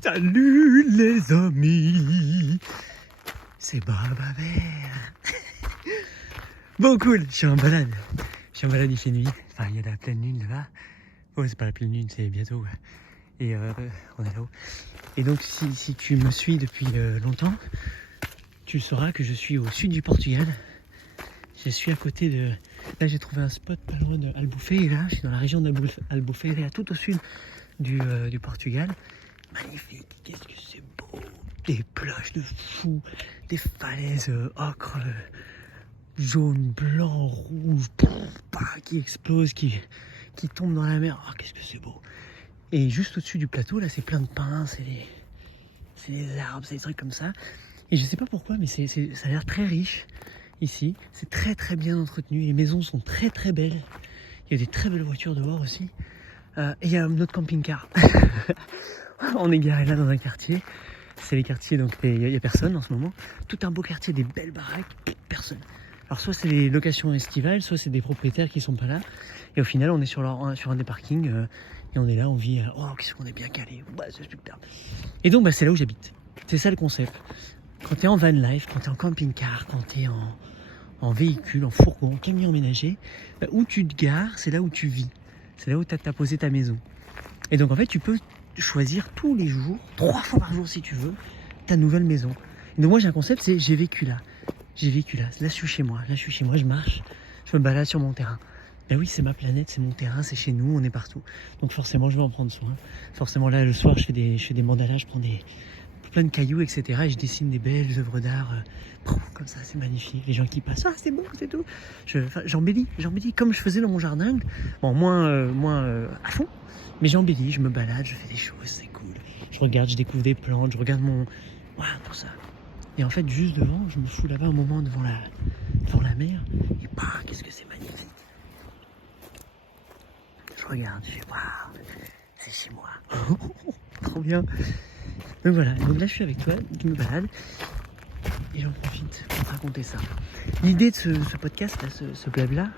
Salut les amis, c'est Barbaber. Bon cool, je suis en balade. Il fait nuit. Enfin, il y a la pleine lune là. Oh, c'est pas la pleine lune, c'est bientôt. Et on est là-haut. Et donc, si tu me suis depuis longtemps, tu sauras que je suis au sud du Portugal. Je suis à côté de... Là, j'ai trouvé un spot pas loin de Albufeira. Je suis dans la région d'Albufeira, tout au sud du Portugal. Magnifique, qu'est-ce que c'est beau. Des plages de fou, des falaises ocre, jaune, blanc, rouge, qui explosent, qui tombent dans la mer. Oh, qu'est-ce que c'est beau. Et juste au-dessus du plateau, là, c'est plein de pins, c'est des arbres, c'est des trucs comme ça. Et je sais pas pourquoi, mais ça a l'air très riche ici. C'est très très bien entretenu. Les maisons sont très très belles. Il y a des très belles voitures dehors aussi. Et il y a notre camping-car. On est garé là dans un quartier. C'est les quartiers, donc il n'y a personne en ce moment. Tout un beau quartier, des belles baraques, personne. Alors soit c'est des locations estivales, soit c'est des propriétaires qui sont pas là. Et au final, on est sur un des parkings. Et on est là, on vit. Oh, qu'est-ce qu'on est bien calé. Ouais, c'est super. Et donc, c'est là où j'habite. C'est ça le concept. Quand tu es en van life, quand tu es en camping-car, quand tu es en véhicule, en fourgon, en camion ménager, où tu te gares, c'est là où tu vis. C'est là où tu as posé ta maison. Et donc, en fait, tu peux choisir tous les jours, 3 fois par jour si tu veux, ta nouvelle maison. Et donc, moi, j'ai un concept, c'est j'ai vécu là. Là, je suis chez moi. Je marche, je me balade sur mon terrain. Ben oui, c'est ma planète, c'est mon terrain, c'est chez nous, on est partout. Donc forcément, je vais en prendre soin. Forcément, là, le soir, je fais des mandalas, je prends plein de cailloux, etc. Et je dessine des belles œuvres d'art. Comme ça, c'est magnifique. Les gens qui passent, c'est beau, c'est tout. J'embellis comme je faisais dans mon jardin. Bon, moins à fond, mais j'embellis, je me balade, je fais des choses, c'est cool. Je regarde, je découvre des plantes, je regarde tout ça. Et en fait, juste devant, je me fous là-bas un moment devant la mer. Et qu'est-ce que c'est magnifique. Je regarde, je fais c'est chez moi. Trop bien. Donc voilà, donc là je suis avec toi, je me balade et j'en profite pour te raconter ça. L'idée de ce podcast, là, ce blabla,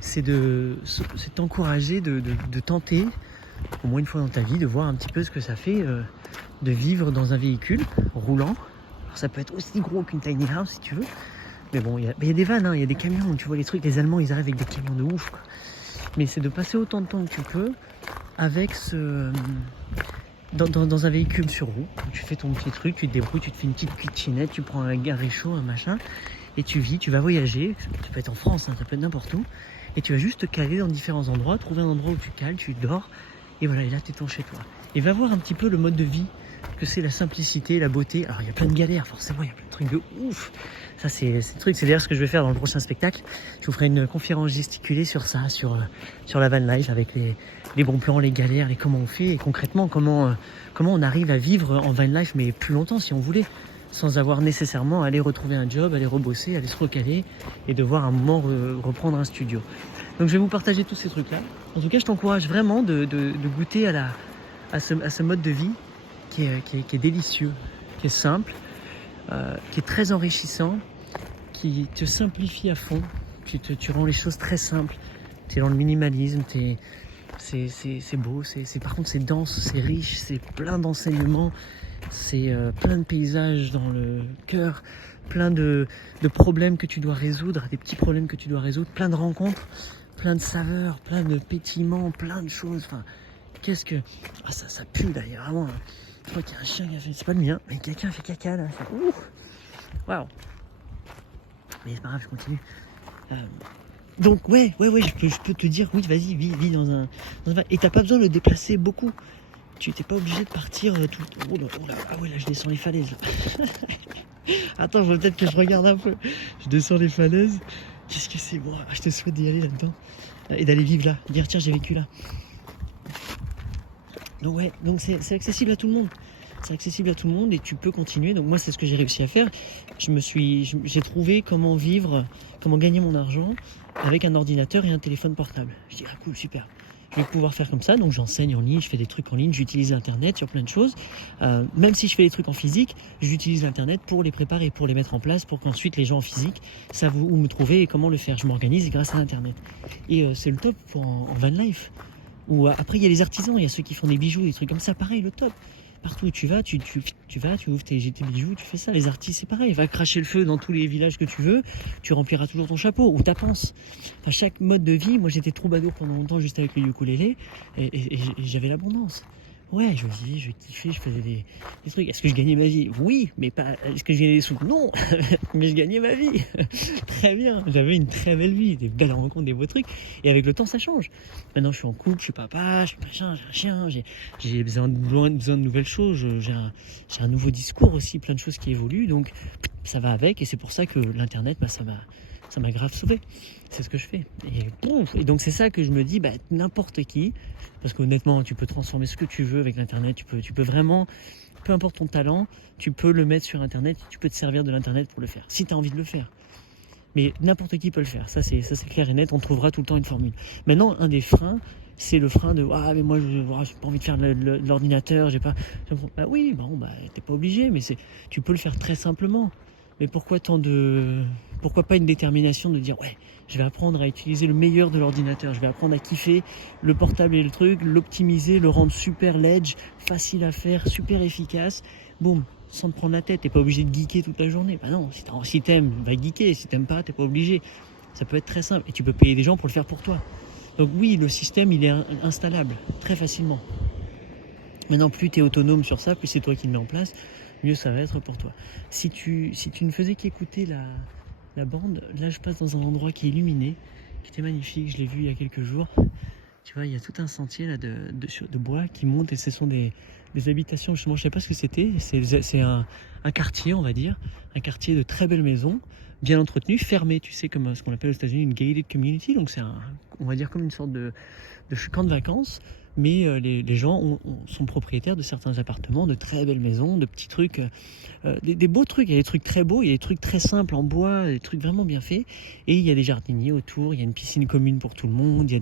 c'est t'encourager de tenter, au moins une fois dans ta vie, de voir un petit peu ce que ça fait de vivre dans un véhicule roulant. Alors ça peut être aussi gros qu'une tiny house si tu veux, mais bon, il y a des vannes, il y a des camions, tu vois les trucs, les Allemands ils arrivent avec des camions de ouf, quoi. Mais c'est de passer autant de temps que tu peux avec dans un véhicule sur roue. Tu fais ton petit truc, tu te débrouilles, tu te fais une petite cuisinette, tu prends un réchaud, un machin, et tu vas voyager. Tu peux être en France, ça peut être n'importe où, et tu vas juste te caler dans différents endroits, trouver un endroit où tu cales, tu dors, et voilà, et là t'es ton chez toi. Et va voir un petit peu le mode de vie que c'est, la simplicité, la beauté. Alors il y a plein de galères, forcément, il y a plein de trucs de ouf. Ça c'est le truc, c'est d'ailleurs ce que je vais faire dans le prochain spectacle. Je vous ferai une conférence gesticulée sur ça, sur la van life, avec les bons plans, les galères, les comment on fait, et concrètement comment on arrive à vivre en van life, mais plus longtemps si on voulait, sans avoir nécessairement à aller retrouver un job, aller rebosser, aller se recaler et devoir à un moment reprendre un studio. Donc je vais vous partager tous ces trucs-là. En tout cas, je t'encourage vraiment de goûter à ce mode de vie qui est délicieux, qui est simple, qui est très enrichissant, qui te simplifie à fond. Tu rends les choses très simples. Tu es dans le minimalisme, c'est beau, par contre c'est dense, c'est riche, c'est plein d'enseignements, c'est plein de paysages dans le cœur, plein de problèmes que tu dois résoudre, des petits problèmes que tu dois résoudre, plein de rencontres, plein de saveurs, plein de pétillements, plein de choses. Enfin, qu'est-ce que... Ah, ça pue d'ailleurs, vraiment. Je crois qu'il y a un chien qui a fait... C'est pas le mien, mais quelqu'un a fait caca là. Waouh. Mais c'est pas grave, je continue. Donc ouais, je peux te dire, oui, vas-y, vis dans un... Et t'as pas besoin de le déplacer beaucoup. Tu t'es pas obligé de partir tout... Oh là, ah ouais, là, je descends les falaises. Attends, peut-être que je regarde un peu. Je descends les falaises. Qu'est-ce que c'est bon. Je te souhaite d'y aller là-dedans. Et d'aller vivre là. Dire, tiens, j'ai vécu là. Donc ouais, donc c'est accessible à tout le monde. C'est accessible à tout le monde et tu peux continuer. Donc moi, c'est ce que j'ai réussi à faire. J'ai trouvé comment vivre, comment gagner mon argent avec un ordinateur et un téléphone portable. Je dis, cool, super. Je vais pouvoir faire comme ça, donc j'enseigne en ligne, je fais des trucs en ligne, j'utilise Internet sur plein de choses. Même si je fais des trucs en physique, j'utilise Internet pour les préparer, pour les mettre en place, pour qu'ensuite les gens en physique savent où me trouver et comment le faire. Je m'organise grâce à Internet. Et c'est le top pour en van life. Ou après, il y a les artisans, il y a ceux qui font des bijoux, des trucs comme ça. Pareil, le top. Partout où tu vas, tu ouvres tes bijoux, tu fais ça. Les artistes, c'est pareil. Va cracher le feu dans tous les villages que tu veux, tu rempliras toujours ton chapeau ou ta panse. Enfin, chaque mode de vie, moi j'étais troubadour pendant longtemps juste avec le ukulélé et j'avais l'abondance. Ouais, je vivais, je kiffais, je faisais des trucs. Est-ce que je gagnais ma vie? Oui, mais pas. Est-ce que je gagnais des sous? Non, mais je gagnais ma vie. Très bien, j'avais une très belle vie, des belles rencontres, des beaux trucs. Et avec le temps, ça change. Maintenant, je suis en couple, je suis papa, je suis machin, j'ai un chien, j'ai besoin de nouvelles choses. J'ai un nouveau discours aussi, plein de choses qui évoluent. Donc, ça va avec. Et c'est pour ça que l'Internet, ça m'a grave sauvé. C'est ce que je fais. Et donc, c'est ça que je me dis, n'importe qui. Parce qu'honnêtement, tu peux transformer ce que tu veux avec l'Internet. Tu peux vraiment, peu importe ton talent, tu peux le mettre sur Internet. Tu peux te servir de l'Internet pour le faire, si tu as envie de le faire. Mais n'importe qui peut le faire. Ça, c'est clair et net. On trouvera tout le temps une formule. Maintenant, un des freins, c'est le frein de « Ah, mais moi, j'ai pas envie de faire de l'ordinateur. J'ai pas... » Bah oui, t'es pas obligé, mais tu peux le faire très simplement. Mais pourquoi pas une détermination de dire « Ouais, je vais apprendre à utiliser le meilleur de l'ordinateur. Je vais apprendre à kiffer le portable et le truc, l'optimiser, le rendre super ledge, facile à faire, super efficace. Boum, sans te prendre la tête. T'es pas obligé de geeker toute la journée. Bah non, si t'aimes, va geeker. Si t'aimes pas, t'es pas obligé. Ça peut être très simple. Et tu peux payer des gens pour le faire pour toi. Donc oui, le système, il est installable très facilement. Maintenant, plus tu es autonome sur ça, plus c'est toi qui le mets en place, mieux ça va être pour toi. Si tu ne faisais qu'écouter la bande, là je passe dans un endroit qui est illuminé, qui était magnifique, je l'ai vu il y a quelques jours. Tu vois, il y a tout un sentier là de bois qui monte et ce sont des habitations, justement, je ne sais pas ce que c'était, c'est un quartier, on va dire, un quartier de très belles maisons, bien entretenu, fermé, tu sais, comme ce qu'on appelle aux États-Unis une gated community, donc c'est on va dire comme une sorte de camp de vacances, mais les gens sont propriétaires de certains appartements, de très belles maisons, de petits trucs, des beaux trucs. Il y a des trucs très beaux, il y a des trucs très simples en bois, des trucs vraiment bien faits, et il y a des jardiniers autour, il y a une piscine commune pour tout le monde, il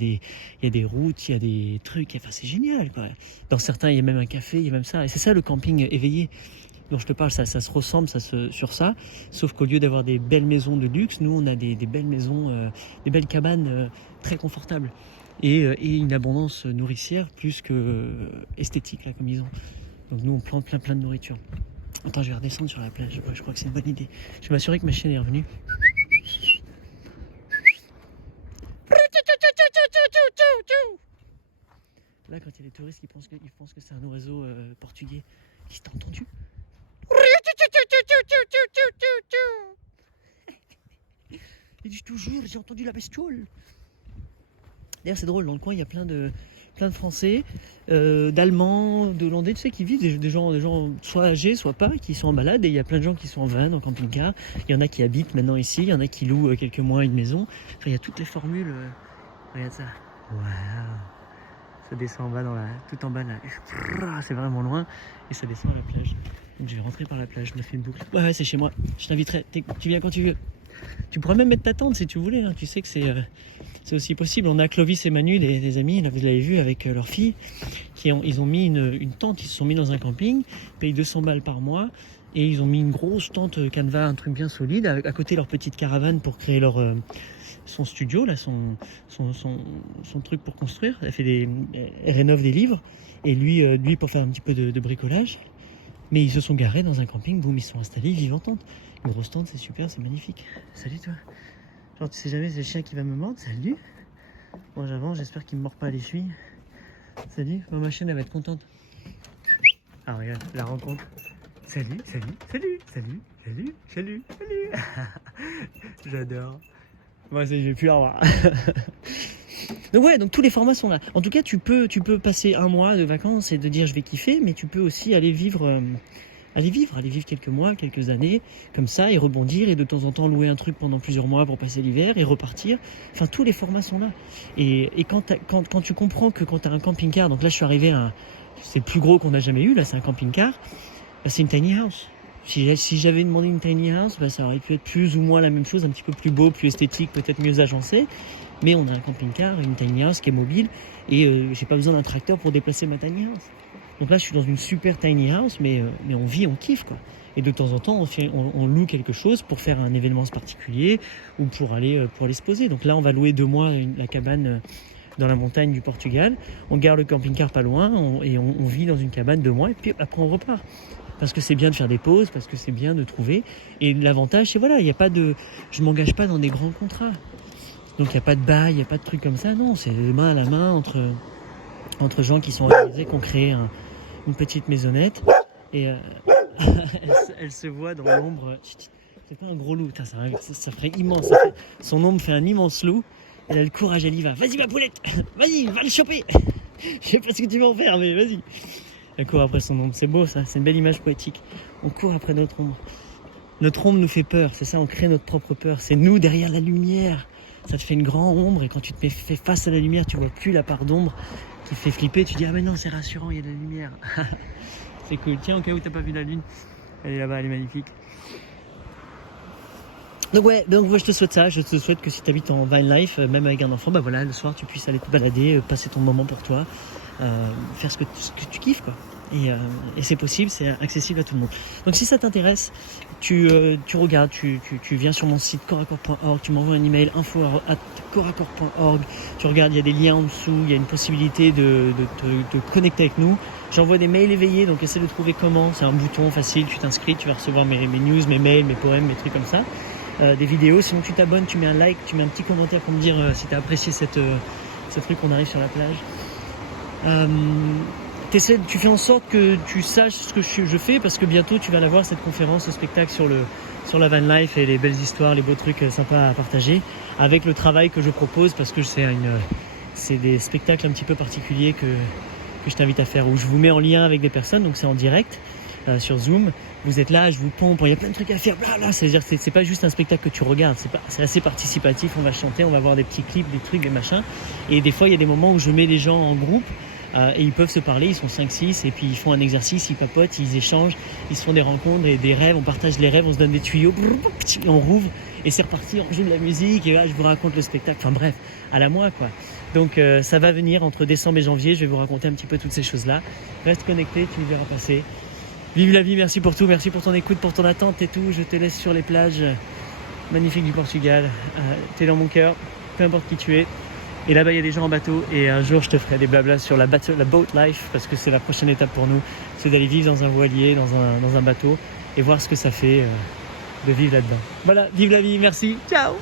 y a des routes, il y a des trucs, enfin c'est génial quoi. Dans certains il y a même un café, il y a même ça, et c'est ça le camping éveillé dont je te parle, ça se ressemble sur ça, sauf qu'au lieu d'avoir des belles maisons de luxe, nous on a des belles maisons, des belles cabanes très confortables et une abondance nourricière plus que esthétique là comme ils ont. Donc nous on plante plein de nourriture. Attends, je vais redescendre sur la plage, je crois que c'est une bonne idée. Je vais m'assurer que ma chienne est revenue. Là quand il y a des touristes ils pensent que c'est un oiseau portugais. Qui t'a entendu? Il dit toujours, j'ai entendu la bestiole. D'ailleurs c'est drôle, dans le coin il y a plein de Français, d'Allemands, d'Hollandais, tu sais, qui vivent, des gens soit âgés, soit pas, qui sont en balade, et il y a plein de gens qui sont en van, en camping-car. Il y en a qui habitent maintenant ici, il y en a qui louent quelques mois une maison. Enfin, il y a toutes les formules. Regarde ça. Waouh. Ça descend en bas tout en bas là. C'est vraiment loin et ça descend à la plage. Donc je vais rentrer par la plage, je me fais une boucle. Ouais, c'est chez moi. Je t'inviterai. Tu viens quand tu veux. Tu pourrais même mettre ta tente si tu voulais. Hein. Tu sais que c'est aussi possible. On a Clovis et Manu, des amis, là, vous l'avez vu avec leur fille, ils ont mis une tente. Ils se sont mis dans un camping, payent 200 balles par mois. Et ils ont mis une grosse tente Canva, un truc bien solide, à côté leur petite caravane pour créer son studio, là, son truc pour construire. Elle rénove des livres, et lui pour faire un petit peu de bricolage. Mais ils se sont garés dans un camping, boum, ils se sont installés, ils vivent en tente. Une grosse tente, c'est super, c'est magnifique. Salut toi. Genre tu sais jamais, c'est le chien qui va me mordre, salut. Moi j'avance, j'espère qu'il me mord pas les chevilles. Salut, ma chienne elle va être contente. Ah regarde, la rencontre. Salut. J'adore. Moi, je vais plus la revoir. Donc ouais, donc tous les formats sont là. En tout cas, tu peux passer un mois de vacances et de dire je vais kiffer, mais tu peux aussi aller vivre quelques mois, quelques années, comme ça, et rebondir, et de temps en temps louer un truc pendant plusieurs mois pour passer l'hiver, et repartir. Enfin, tous les formats sont là. Et quand tu comprends que quand tu as un camping-car, donc là je suis arrivé c'est le plus gros qu'on a jamais eu, là c'est un camping-car, c'est une tiny house. Si j'avais demandé une tiny house, ça aurait pu être plus ou moins la même chose, un petit peu plus beau, plus esthétique, peut-être mieux agencé. Mais on a un camping-car, une tiny house qui est mobile, et j'ai pas besoin d'un tracteur pour déplacer ma tiny house. Donc là, je suis dans une super tiny house, mais on vit, on kiffe, quoi. Et de temps en temps, on loue quelque chose pour faire un événement particulier ou pour aller se poser. Donc là, on va louer 2 mois la cabane dans la montagne du Portugal. On garde le camping-car pas loin et on vit dans une cabane 2 mois et puis après on repart. Parce que c'est bien de faire des pauses, parce que c'est bien de trouver. Et l'avantage, c'est voilà, je ne m'engage pas dans des grands contrats. Donc il n'y a pas de bail, il n'y a pas de trucs comme ça. Non, c'est main à la main entre gens qui sont organisés, qui ont créé une petite maisonnette. Et elle se voit dans l'ombre. C'est pas un gros loup, ça ferait immense. Son ombre fait un immense loup. Elle a le courage, elle y va. Vas-y ma poulette, vas-y, va le choper. Je sais pas ce que tu vas en faire, mais vas-y. Elle court après son ombre, c'est beau ça, c'est une belle image poétique. On court après notre ombre. Notre ombre nous fait peur, c'est ça, on crée notre propre peur. C'est nous derrière la lumière. Ça te fait une grande ombre et quand tu te fais face à la lumière, tu vois plus la part d'ombre qui te fait flipper. Tu dis ah mais non, c'est rassurant, il y a de la lumière. C'est cool. Tiens, au cas où t'as pas vu la lune, elle est là-bas, elle est magnifique. Donc je te souhaite ça, je te souhaite que si tu habites en van life, même avec un enfant, bah voilà, le soir tu puisses aller te balader, passer ton moment pour toi, faire ce que tu kiffes quoi. Et c'est possible, c'est accessible à tout le monde. Donc si ça t'intéresse, tu regardes, tu viens sur mon site coraccord.org, tu m'envoies un email info@coraccord.org, tu regardes, il y a des liens en dessous, il y a une possibilité de te connecter avec nous. J'envoie des mails éveillés, donc essaie de trouver comment, c'est un bouton facile, tu t'inscris, tu vas recevoir mes news, mes mails, mes poèmes, mes trucs comme ça. Des vidéos, sinon tu t'abonnes, tu mets un like, tu mets un petit commentaire pour me dire si tu as apprécié ce truc qu'on arrive sur la plage. Tu fais en sorte que tu saches ce que je fais parce que bientôt tu vas l'avoir cette conférence, ce spectacle sur la van life et les belles histoires, les beaux trucs sympas à partager avec le travail que je propose parce que c'est des spectacles un petit peu particuliers que je t'invite à faire où je vous mets en lien avec des personnes, donc c'est en direct sur Zoom. Vous êtes là, je vous pompe, il y a plein de trucs à faire, blabla. C'est-à-dire que c'est pas juste un spectacle que tu regardes, c'est assez participatif, on va chanter, on va voir des petits clips, des trucs, des machins. Et des fois, il y a des moments où je mets les gens en groupe et ils peuvent se parler, ils sont 5-6 et puis ils font un exercice, ils papotent, ils échangent, ils se font des rencontres et des rêves, on partage les rêves, on se donne des tuyaux, et on rouvre et c'est reparti, on joue de la musique et là je vous raconte le spectacle, enfin bref, à la moi quoi. Donc ça va venir entre décembre et janvier, je vais vous raconter un petit peu toutes ces choses-là. Reste connecté, tu me verras passer. Vive la vie, merci pour tout, merci pour ton écoute, pour ton attente et tout. Je te laisse sur les plages magnifiques du Portugal. T'es dans mon cœur, peu importe qui tu es. Et là-bas, il y a des gens en bateau. Et un jour, je te ferai des blablas sur la boat life parce que c'est la prochaine étape pour nous. C'est d'aller vivre dans un voilier, dans un bateau et voir ce que ça fait de vivre là-dedans. Voilà, vive la vie, merci, ciao.